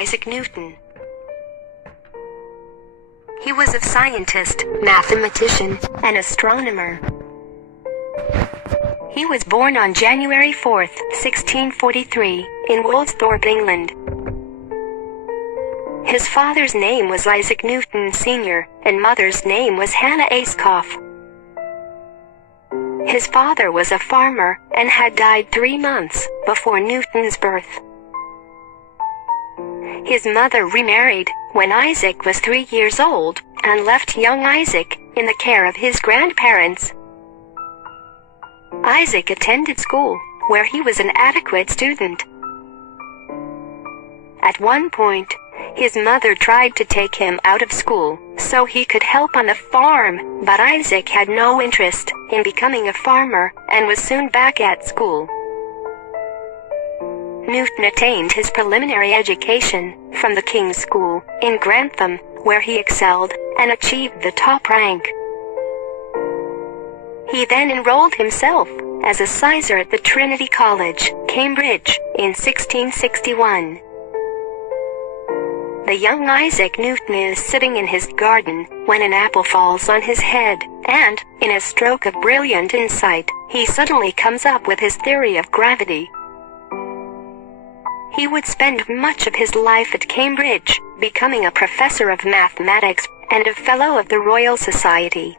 Isaac Newton. He was a scientist, mathematician, and astronomer. He was born on January 4, 1643, in Woolsthorpe, England. His father's name was Isaac Newton Sr., and mother's name was Hannah Ayscough. His father was a farmer and had died 3 months before Newton's birth. His mother remarried when Isaac was 3 years old and left young Isaac in the care of his grandparents. Isaac attended school, where he was an adequate student. At one point, his mother tried to take him out of school so he could help on the farm, but Isaac had no interest in becoming a farmer and was soon back at school. Newton attained his preliminary education from the King's School in Grantham, where he excelled and achieved the top rank. He then enrolled himself as a sizar at the Trinity College, Cambridge, in 1661. The young Isaac Newton is sitting in his garden when an apple falls on his head, and, in a stroke of brilliant insight, he suddenly comes up with his theory of gravity. He would spend much of his life at Cambridge, becoming a professor of mathematics and a fellow of the Royal Society.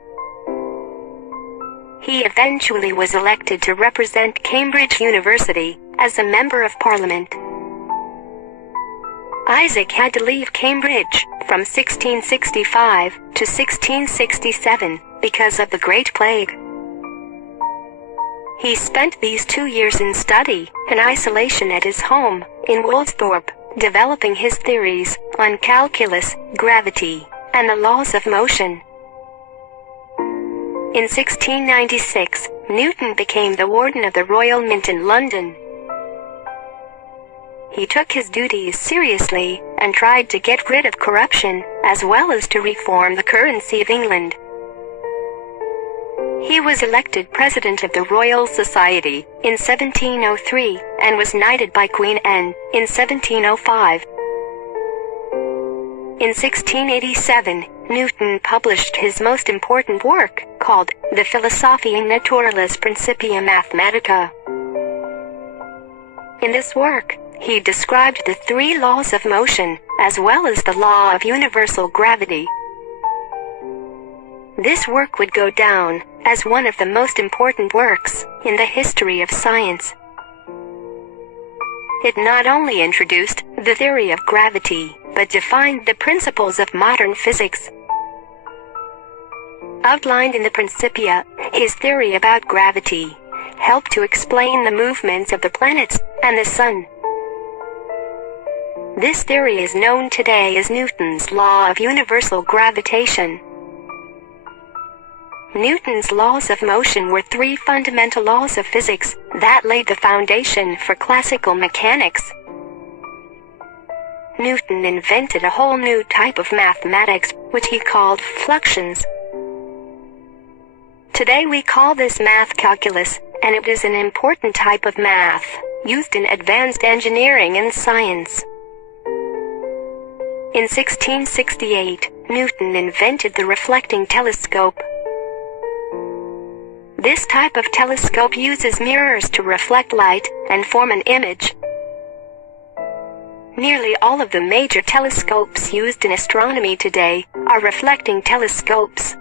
He eventually was elected to represent Cambridge University as a Member of Parliament. Isaac had to leave Cambridge from 1665 to 1667 because of the Great Plague. He spent these 2 years in study and isolation at his home in Woolsthorpe, developing his theories on calculus, gravity, and the laws of motion. In 1696, Newton became the Warden of the Royal Mint in London. He took his duties seriously and tried to get rid of corruption, as well as to reform the currency of England. He was elected President of the Royal Society in 1703 and was knighted by Queen Anne in 1705. In 1687, Newton published his most important work, called the Philosophiae Naturalis Principia Mathematica. In this work, he described the 3 laws of motion, as well as the law of universal gravity. This work would go down as one of the most important works in the history of science. It not only introduced the theory of gravity, but defined the principles of modern physics. Outlined in the Principia, his theory about gravity helped to explain the movements of the planets and the sun. This theory is known today as Newton's law of universal gravitation. Newton's laws of motion were 3 fundamental laws of physics that laid the foundation for classical mechanics. Newton invented a whole new type of mathematics, which he called fluxions. Today we call this math calculus, and it is an important type of math used in advanced engineering and science. In 1668, Newton invented the reflecting telescope. This type of telescope uses mirrors to reflect light and form an image. Nearly all of the major telescopes used in astronomy today are reflecting telescopes.